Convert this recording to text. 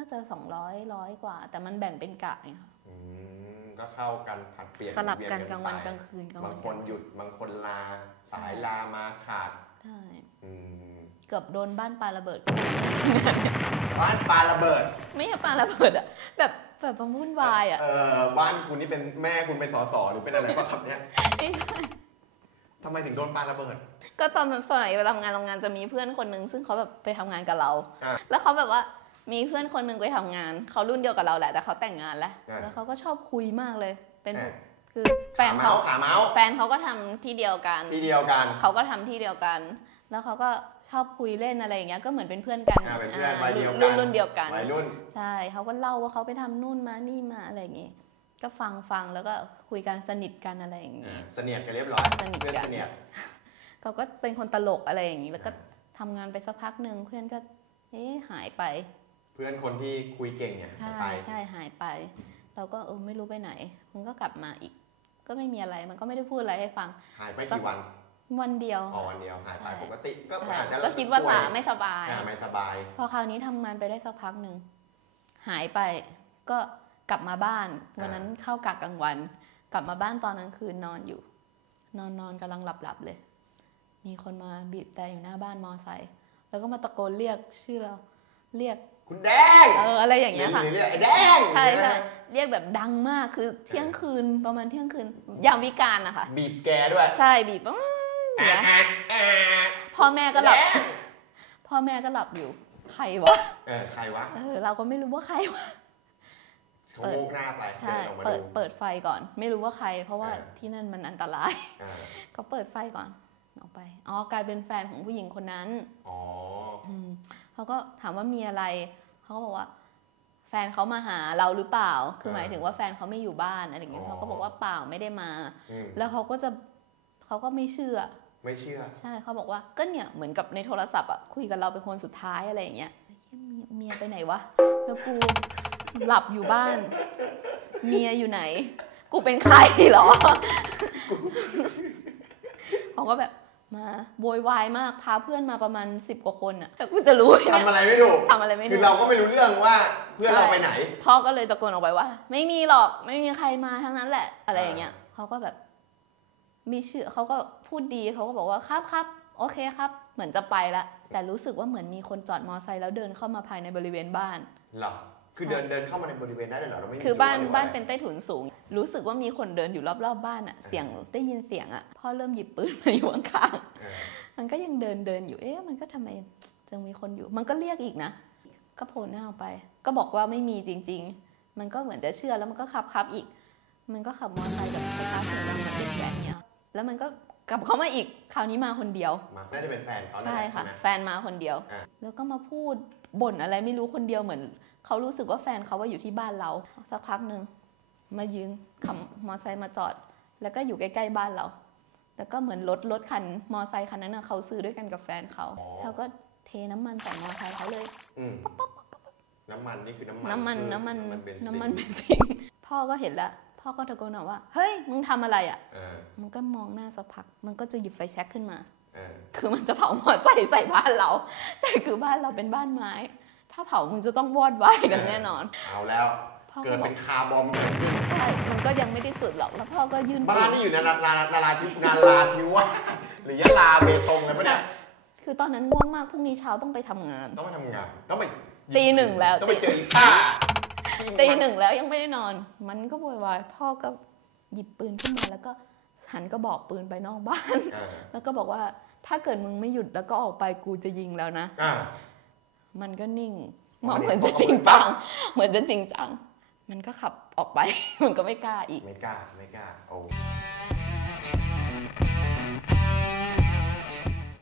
น่าจะสองร้อยร้อยกว่า แต่มันแบ่งเป็นกะไงค่ะ อืมก็เข้ากันผัดเปลี่ยนสลับกันเวียกลางวันไปกลางคืนกลางบาวังนคนหยุดบางคนลา สายลามาขาด ใช่อืมเกือบโดนบ้านปลาระเบิด บ้านปลาระเบิดไม่ใช่ปลาระเบิดอะแบบแบบประวุ่นวายอะเออบ้านคุณนี่เป็นแม่คุณเป็นสสหรือเป็นอะไรป่ะครับเนี่ยไม่ใช่ ทำไมถึงโดนปลาระเบิด ก็ตอนสมัยไปทำงานโรงงานจะมีเพื่อนคนหนึ่งซึ่งเขาแบบไปทำงานกับเรา อะแล้วเขาแบบว่า มีเพื่อนคนหนึ่งไปทำงาน เขารุ่นเดียวกับเราแหละแต่เขาแต่งงานแล้วอะแล้วเขาก็ชอบคุยมากเลย เป็นอะคือแฟนขาเขาเมาส์ขาเมาส์แฟนเขาก็ทำที่เดียวกันที่เดียวกัน เขาก็ทำที่เดียวกัน แล้วเขาก็ชอบคุยเล่นอะไรอย่างเงี้ยก็เหมือนเป็นเพื่อนกันอ่าเป็นเพื่อนอ่าวัยเดียวกันรุ่นรุ่นเดียวกันวัยรุ่นใช่เขาก็เล่าว่าเขาไปทำนู่นมานี่มาอะไรอย่างเงี้ยก็ฟังฟังแล้วก็คุยกันสนิทกันอะไรอย่างอ่าเงี้ยเสนียดกันเรียบร้อยสนิทกันเพื่อนเสนียดเขาก็เป็นคนตลกอะไรอย่างงี้แล้วก็ทำงานไปสักพักหนึ่งเพื่อนก็เอ๊ะหายไป เพื่อนคนที่คุยเก่งเนี่ยใช่ไปใช่หายไป เราก็เออไม่รู้ไปไหน มันก็กลับมาอีก ก็ไม่มีอะไรมันก็ไม่ได้พูดอะไรให้ฟัง หายไปกี่วันวันเดียว อ๋อวันเดียวหายไปใช่ ปกติก็ใช่อาจจะก็คิดว่าป่หลาไม่สบาย อ่าไม่สบาย พอคราวนี้ทำงานไปได้สักพักหนึ่งหายไปก็กลับมาบ้านวันนั้นเข้ากะกลางวัน กลับมาบ้านตอนกลางคืนนอนอยู่ นอนนอนกำลังหลับหลับๆเลย มีคนมาบีบแต่อยู่หน้าบ้านมอไซค์แล้วก็มาตะโกนเรียกชื่อเรา เรียก คุณแดงเอออะไรอย่างเงี้ยค่ะหรือเรียกไอ้แดงใช่ใช่นะเรียกแบบดังมากคือเที่ยงคืนประมาณเที่ยงคืนยามวิการนะคะบีบแกด้วยใช่บีบอื้ออย่างเงี้ยอ่าอ่าพ่อแม่ก็หลับแดงพ่อแม่ก็หลับอยู่ ใครวะเออใครวะเออเราก็ไม่รู้ว่าใครวะเขาเปิดโงกหน้าไปใช่เดินออกมาเปิดดูเปิดไฟก่อน ไม่รู้ว่าใคร เพราะว่าอ่าที่นั่นมันอันตรายอ่าก็เปิดไฟก่อนออกไปอ๋อกลายเป็นแฟนของผู้หญิงคนนั้นอ๋ออืมเขาก็ถามว่ามีอะไร เขาก็บอกว่า แฟนเขามาหาเราหรือเปล่า คือหมายถึงว่าแฟนเขาไม่อยู่บ้านอะไรอย่างเงี้ยเขาก็บอกว่าเปล่าไม่ได้มาอืมแล้วเขาก็จะเขาก็ไม่เชื่อ ไม่เชื่อ ใช่เขาบอกว่าก็เนี่ยเหมือนกับในโทรศัพท์อะคุยกับเราเป็นคนสุดท้ายอะไรอย่างเงี้ยเฮ้ยเมียเมียไปไหนวะแล้วกูหลับอยู่บ้าน เมียอยู่ไหน กูเป็นใครเหรอเขาก็แบบ มาโวยวายมากพาเพื่อนมาประมาณสิบกว่าคนอะแต่กูจะรู้ไหมทำอะไรไม่ถูกทำอะไรไม่คือรู้เราก็ไม่รู้เรื่องว่าเพื่อนเราไปไหน พ่อก็เลยตะโกนออกไปว่า ไม่มีหรอกไม่มีใครมาทั้งนั้นแหละ อะไรอย่างเงี้ยเขาก็แบบ มีชื่อเขาก็พูดดีเขาก็บอกว่าครับครับโอเคครับ เหมือนจะไปละแต่รู้สึกว่าเหมือนมีคนจอดมอไซค์แล้วเดินเข้ามาภายในบริเวณบ้านเหรอ คือใช่เดินเดินเข้ามาในบริเวณได้เลยเหรอเราไม่มีคือบ้านรั้วหรือบ้านอะไรเป็นใต้ถุนสูง รู้สึกว่ามีคนเดินอยู่รอบๆบ้านอะเสียงได้ยินเสียงอะพ่อเริ่มหยิบปืนมาอยู่ข้างเออๆมันก็ยังเดินเดินอยู่เอ๊ะมันก็ทำไมจึงมีคนอยู่ มันก็เรียกอีกนะ ก็โผล่หน้าออกไป ก็บอกว่าไม่มีจริง ๆ มันก็เหมือนจะเชื่อแล้วมันก็ขับขับอีก มันก็ขับมอเตอร์ไซค์แบบสตาร์ทเสียงดังเหมือนเด็กแว้นเนี่ยแล้วมันก็กลับเข้ามาอีกคราวนี้มาคนเดียวมาน่าจะเป็นแฟนเขาใช่ค่ะไหมแฟนมาคนเดียวอะแล้วก็มาพูดบ่นอะไรไม่รู้คนเดียวเหมือน เขารู้สึกว่าแฟนเขาว่าอยู่ที่บ้านเรา สักพักหนึ่งมายืนขับมอไซค์มาจอด แล้วก็อยู่ใกล้ๆบ้านเรา แล้วก็เหมือนรถรถคันมอไซค์คันนั้นนะเขาซื้อด้วยกันกับแฟนเขาเขาก็เทน้ำมันใส่มอไซค์เขาเลยอืมน้ำมันนี่คือน้ำมัน น้ำมันพืชน้ำมันเบซิน้ำมันเบนซินพ่อก็เห็นแล้วพ่อก็ตะโกนออกว่า เฮ้ย มึงทำอะไรอะเออมันก็มองหน้าสักพัก มันก็จะหยิบไฟแช็กขึ้นมาเออคือมันจะเผามอไซค์ใส่บ้านเรา แต่คือบ้านเราเป็นบ้านไม้ ถ้าเผามึงจะต้องวอดวายกันแน่นอน เอาแล้วพ่อเกิก็ดบอเป็กนคาร์บอมเกิดขึ้นใช่ มันก็ยังไม่ได้จุดหรอก แล้วพ่อก็ยื่นบ้านปืนี่อยู่นารานานาราธิวนาราธิวาสหรือยะลาเบตงเลยปะใช่เนี่ยคือตอนนั้นง่วงมากพรุ่งนี้เช้าต้องไปทำงาน ต้องไปทำงานต้องไปตีหนึ่งแล้วต้องไปเจออีท่าตีหนึ่งแล้วยังไม่ได้นอน มันก็โวยวายพ่อก็หยิบปืนขึ้นมาแล้วก็หันก็บอกปืนไปนอกบ้านเออแล้วก็บอกว่าถ้าเกิดมึงไม่หยุดแล้วก็ออกไปกูจะยิงแล้วนะอ่า มันก็นิ่งอ๋อมองมันเหมือนเห็จะนจริงปั๊จับงเหมือนจะจริงจัง มันก็ขับออกไป มันก็ไม่กล้าอีก ไม่กล้า ไม่กล้า โอ้